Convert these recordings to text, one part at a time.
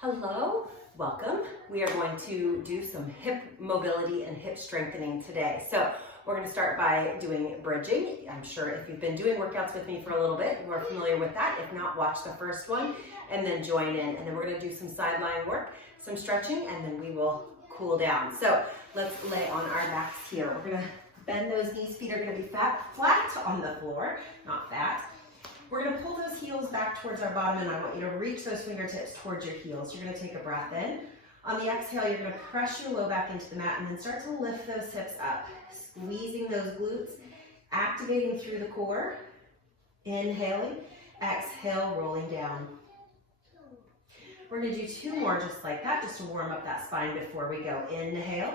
Hello, welcome. We are going to do some hip mobility and hip strengthening today. So we're going to start by doing bridging. I'm sure if you've been doing workouts with me for a little bit, you are familiar with that. If not, watch the first one and then join in. And then we're going to do some sideline work, some stretching, and then we will cool down. So let's lay on our backs here. We're going to bend those knees. Feet are going to be flat on the floor, not fat. We're going to pull those heels back towards our bottom, and I want you to reach those fingertips towards your heels. You're going to take a breath in. On the exhale, you're going to press your low back into the mat and then start to lift those hips up, squeezing those glutes, activating through the core. Inhaling, exhale, rolling down. We're going to do two more just like that, just to warm up that spine before we go. Inhale,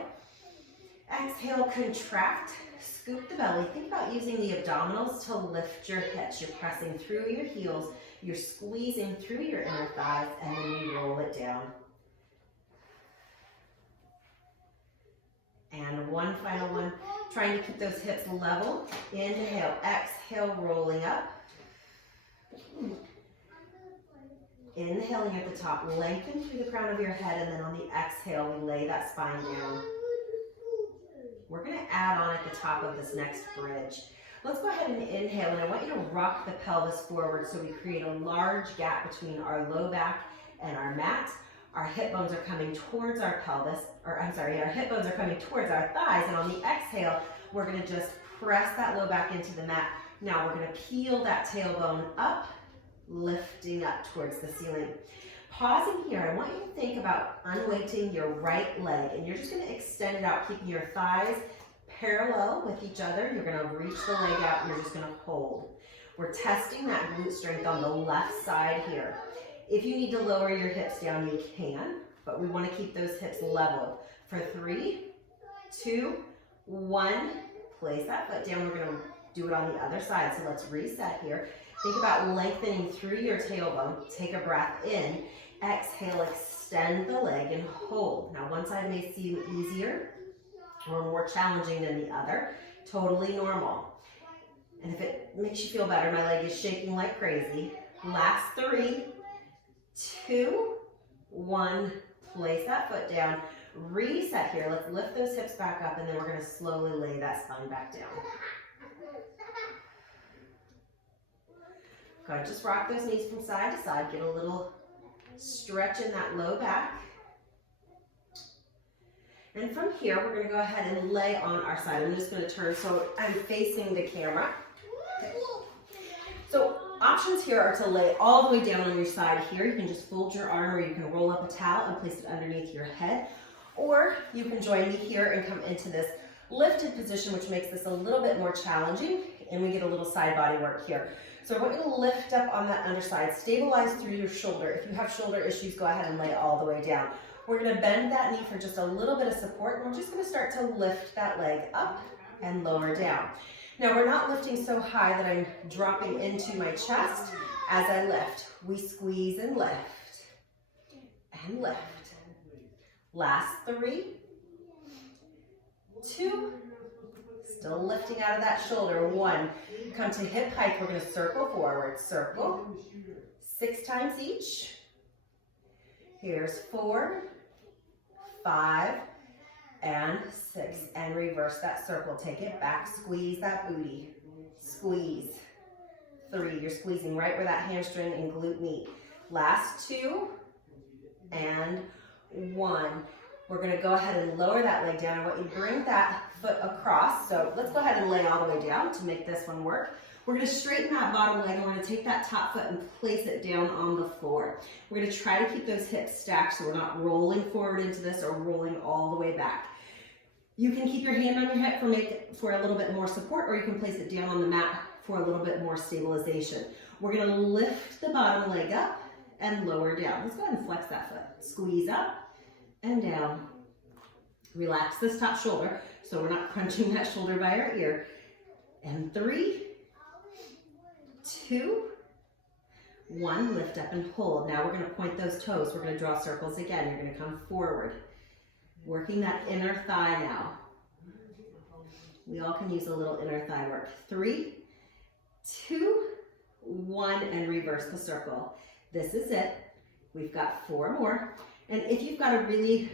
exhale, contract. Scoop the belly. Think about using the abdominals to lift your hips. You're pressing through your heels. You're squeezing through your inner thighs, and then you roll it down. And one final one. Trying to keep those hips level. Inhale, exhale, rolling up. Inhaling at the top. Lengthen through the crown of your head, and then on the exhale, we lay that spine down. We're going to add on at the top of this next bridge. Let's go ahead and inhale, and I want you to rock the pelvis forward so we create a large gap between our low back and our mat. Our hip bones are coming towards our pelvis, our hip bones are coming towards our thighs, and on the exhale, we're going to just press that low back into the mat. Now we're going to peel that tailbone up, lifting up towards the ceiling. Pausing here, I want you to think about unweighting your right leg, and you're just going to extend it out, keeping your thighs parallel with each other. You're going to reach the leg out, and you're just going to hold. We're testing that glute strength on the left side here. If you need to lower your hips down, you can, but we want to keep those hips level. For 3, 2, 1, place that foot down. We're going to do it on the other side, so let's reset here. Think about lengthening through your tailbone. Take a breath in. Exhale, extend the leg and hold. Now, one side may seem easier or more challenging than the other. Totally normal. And if it makes you feel better, my leg is shaking like crazy. Last 3, 2, 1. Place that foot down. Reset here. Let's lift those hips back up, and then we're going to slowly lay that spine back down. Good. Just rock those knees from side to side. Get a little stretch in that low back. And from here, we're going to go ahead and lay on our side. I'm just going to turn so I'm facing the camera. Okay. So options here are to lay all the way down on your side here. You can just fold your arm, or you can roll up a towel and place it underneath your head. Or you can join me here and come into this lifted position, which makes this a little bit more challenging, and we get a little side body work here. So I want you to lift up on that underside, stabilize through your shoulder. If you have shoulder issues, go ahead and lay all the way down. We're going to bend that knee for just a little bit of support, and we're just going to start to lift that leg up and lower down. Now, we're not lifting so high that I'm dropping into my chest as I lift. We squeeze and lift, and lift. Last 3, 2, still lifting out of that shoulder. 1, come to hip height. We're going to circle forward. Circle 6 times each. Here's 4, 5, and 6. And reverse that circle. Take it back. Squeeze that booty. Squeeze. 3. You're squeezing right where that hamstring and glute meet. Last 2 and 1. We're going to go ahead and lower that leg down. I want you to bring that foot across. So let's go ahead and lay all the way down to make this one work. We're going to straighten that bottom leg, and we're going to take that top foot and place it down on the floor. We're going to try to keep those hips stacked so we're not rolling forward into this or rolling all the way back. You can keep your hand on your hip for a little bit more support, or you can place it down on the mat for a little bit more stabilization. We're going to lift the bottom leg up and lower down. Let's go ahead and flex that foot. Squeeze up and down. Relax this top shoulder so we're not crunching that shoulder by our ear. And 3, 2, 1, lift up and hold. Now we're going to point those toes. We're going to draw circles again. You're going to come forward. Working that inner thigh now. We all can use a little inner thigh work. 3, 2, 1, and reverse the circle. This is it. We've got 4 more. And if you've got a really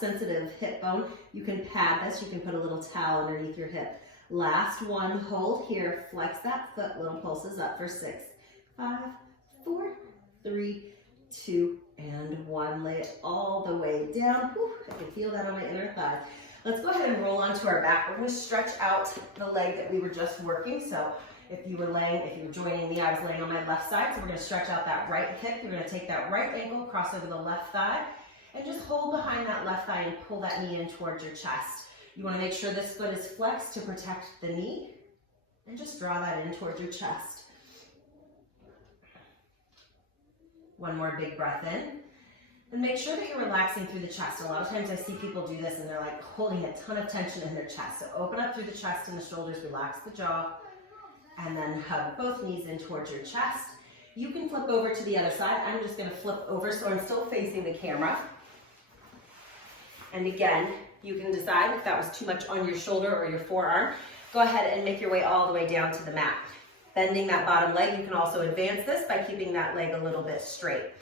sensitive hip bone, you can pad this. You can put a little towel underneath your hip. Last one, hold here, flex that foot, little pulses up for 6, 5, 4, 3, 2, and 1. Lay it all the way down. Whew, I can feel that on my inner thigh. Let's go ahead and roll onto our back. We're going to stretch out the leg that we were just working. So if you were joining me, I was laying on my left side. So we're going to stretch out that right hip. We're going to take that right ankle, cross over the left thigh, and just hold behind that left thigh and pull that knee in towards your chest. You want to make sure this foot is flexed to protect the knee, and just draw that in towards your chest. One more big breath in. And make sure that you're relaxing through the chest. A lot of times I see people do this and they're like holding a ton of tension in their chest. So open up through the chest and the shoulders, relax the jaw, and then hug both knees in towards your chest. You can flip over to the other side. I'm just going to flip over so I'm still facing the camera. And again, you can decide if that was too much on your shoulder or your forearm. Go ahead and make your way all the way down to the mat. Bending that bottom leg, you can also advance this by keeping that leg a little bit straight.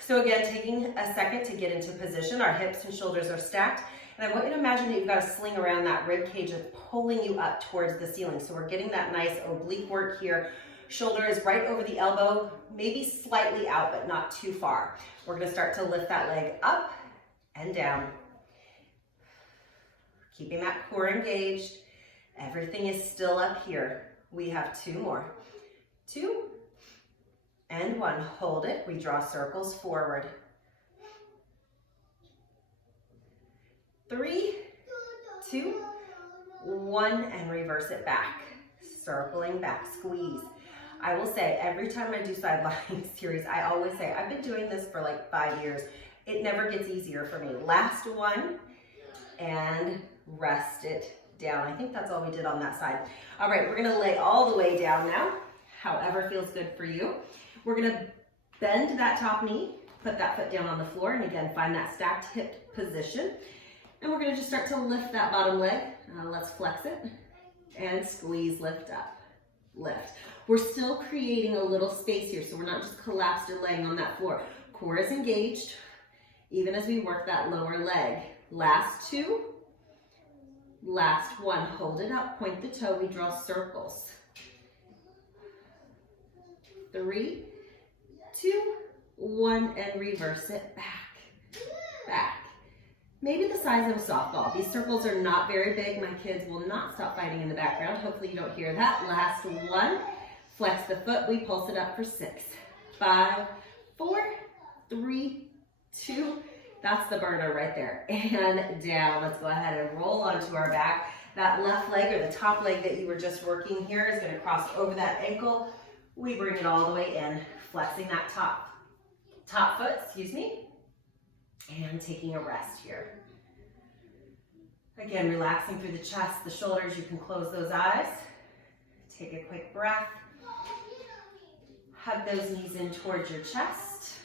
So again, taking a second to get into position, our hips and shoulders are stacked. And I want you to imagine that you've got a sling around that rib cage that's pulling you up towards the ceiling. So we're getting that nice oblique work here. Shoulder is right over the elbow, maybe slightly out, but not too far. We're gonna start to lift that leg up and down. Keeping that core engaged. Everything is still up here. We have 2 more. 2 and 1. Hold it. We draw circles forward. 3, 2, 1, and reverse it back. Circling back, squeeze. I will say every time I do side lying series, I always say, I've been doing this for like 5 years. It never gets easier for me. Last one, and rest it down. I think that's all we did on that side. All right, we're gonna lay all the way down now, however feels good for you. We're gonna bend that top knee, put that foot down on the floor, and again, find that stacked hip position. And we're gonna just start to lift that bottom leg. Let's flex it, and squeeze, lift up, lift. We're still creating a little space here, so we're not just collapsed and laying on that floor. Core is engaged, even as we work that lower leg. Last 2, last 1. Hold it up, point the toe, we draw circles. 3, 2, 1, and reverse it back, back. Maybe the size of a softball. These circles are not very big. My kids will not stop fighting in the background. Hopefully you don't hear that. Last 1, flex the foot, we pulse it up for 6, 5, 4, 3, 2, that's the burner right there, and down. Let's go ahead and roll onto our back. That left leg or the top leg that you were just working here is gonna cross over that ankle. We bring it all the way in, flexing that top foot, and taking a rest here. Again, relaxing through the chest, the shoulders. You can close those eyes. Take a quick breath. Hug those knees in towards your chest.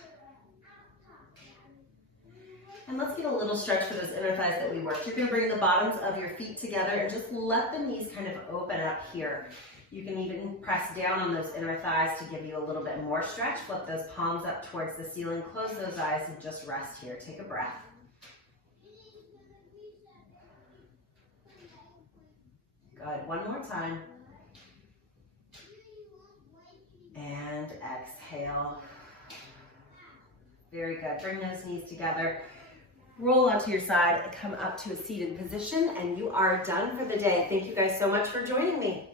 And let's get a little stretch for those inner thighs that we worked. You're gonna bring the bottoms of your feet together and just let the knees kind of open up here. You can even press down on those inner thighs to give you a little bit more stretch. Flip those palms up towards the ceiling. Close those eyes and just rest here. Take a breath. Good, one more time. And exhale. Very good, bring those knees together. Roll onto your side and come up to a seated position, and you are done for the day. Thank you guys so much for joining me.